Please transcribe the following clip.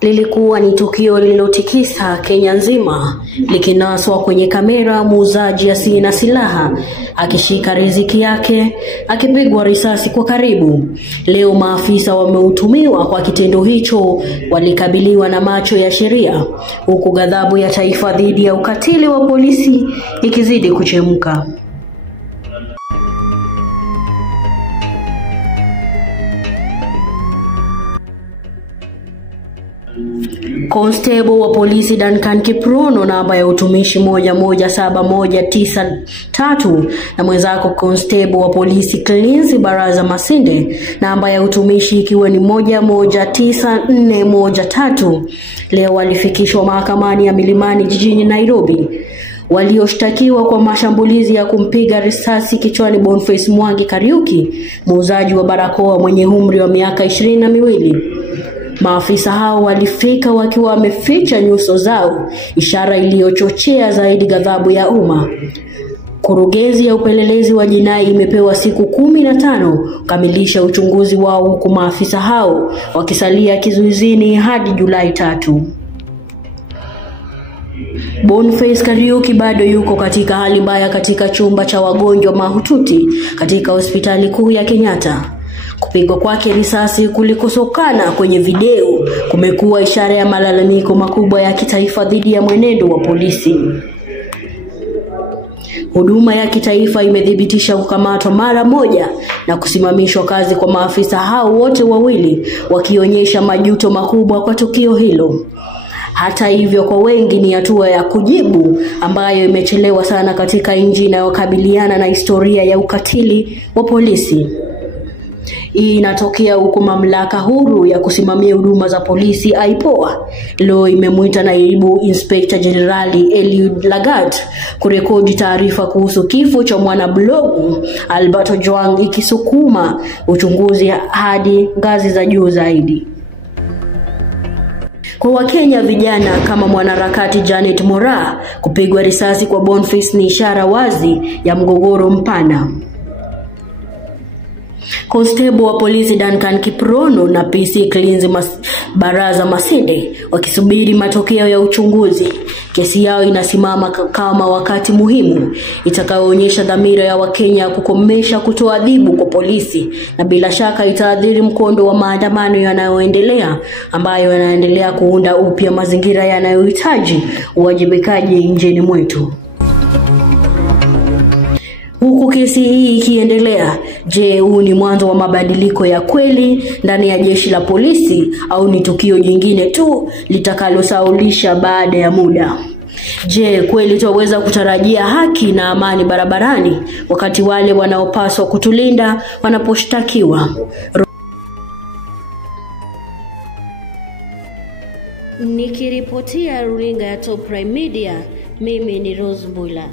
Lilikuwa ni tukio lililotikisa Kenya nzima, likinaswa kwenye kamera muuzaji asiye na silaha akishika riziki yake akipigwa risasi kwa karibu. Leo maafisa wameutumiwa kwa kitendo hicho walikabiliwa na macho ya sheria, huku ghadhabu ya taifa dhidi ya ukatili wa polisi ikizidi kuchemka. Constable wa polisi Duncan Kiprono namba ya utumishi 117193 na mwenzako Constable wa polisi Cleanse Baraza Masinde namba ya utumishi ikiwa ni 119413 leo walifikishwa mahakamani ya Milimani jijini Nairobi. Walioshtakiwa kwa mashambulizi ya kumpiga risasi kichwani Boniface Mwangi Kariuki, muuzaji wa barakoa mwenye umri wa miaka 22. Maafisa hao walifika wakiwa wameficha nyuso zao, ishara iliyochochea zaidi ghadhabu ya umma. Kurugenzi ya upelelezi wa jinai imepewa siku 15 kukamilisha uchunguzi wao, huku maafisa hao wakisalia kizuizini hadi Julai 3. Boniface Kariuki bado yuko katika hali mbaya katika chumba cha wagonjwa mahututi katika hospitali kuu ya Kenyatta. Kupigwa kwake risasi kulikosokana kwenye video kumekuwa ishara ya malalamiko makubwa ya kitaifa dhidi ya mwenendo wa polisi. Huduma ya kitaifa imethibitisha kukamatwa mara moja na kusimamishwa kazi kwa maafisa hao wote wawili, wakionyesha majuto makubwa kwa tukio hilo. Hata hivyo, kwa wengi ni hatua ya kujibu ambayo imechelewa sana katika nchi inayokabiliana na historia ya ukatili wa polisi. Hii inatokea huku mamlaka huru ya kusimamia huduma za polisi IPOA leo imemuita naibu Inspector Generali Eliud Lagat kurekodi taarifa kuhusu kifo cha mwanablogu Albert Ojwang, ikisukuma uchunguzi hadi ngazi za juu zaidi. Kwa Wakenya vijana kama mwanaharakati Janet Moraa, kupigwa risasi kwa Boniface ni ishara wazi ya mgogoro mpana. Constable wa polisi Duncan Kiprono na PC Cleanse Baraza Masinde wakisubiri matokeo ya uchunguzi. Kesi yao inasimama kama wakati muhimu itakayoonyesha dhamira ya Wakenya kukomesha kutoadhibu kwa polisi, na bila shaka itaadhiri mkondo wa maandamano yanayoendelea ambayo yanaendelea kuunda upya mazingira yanayohitaji uwajibikaji nchini mwetu. Huku kesi hii ikiendelea, je, huu ni mwanzo wa mabadiliko ya kweli ndani ya jeshi la polisi au ni tukio jingine tu litakalosaulisha baada ya muda? Je, kweli tutaweza kutarajia haki na amani barabarani wakati wale wanaopaswa kutulinda wanaposhtakiwa? Nikiripotia runinga ya Top Prime Media, mimi ni Rose Mbula.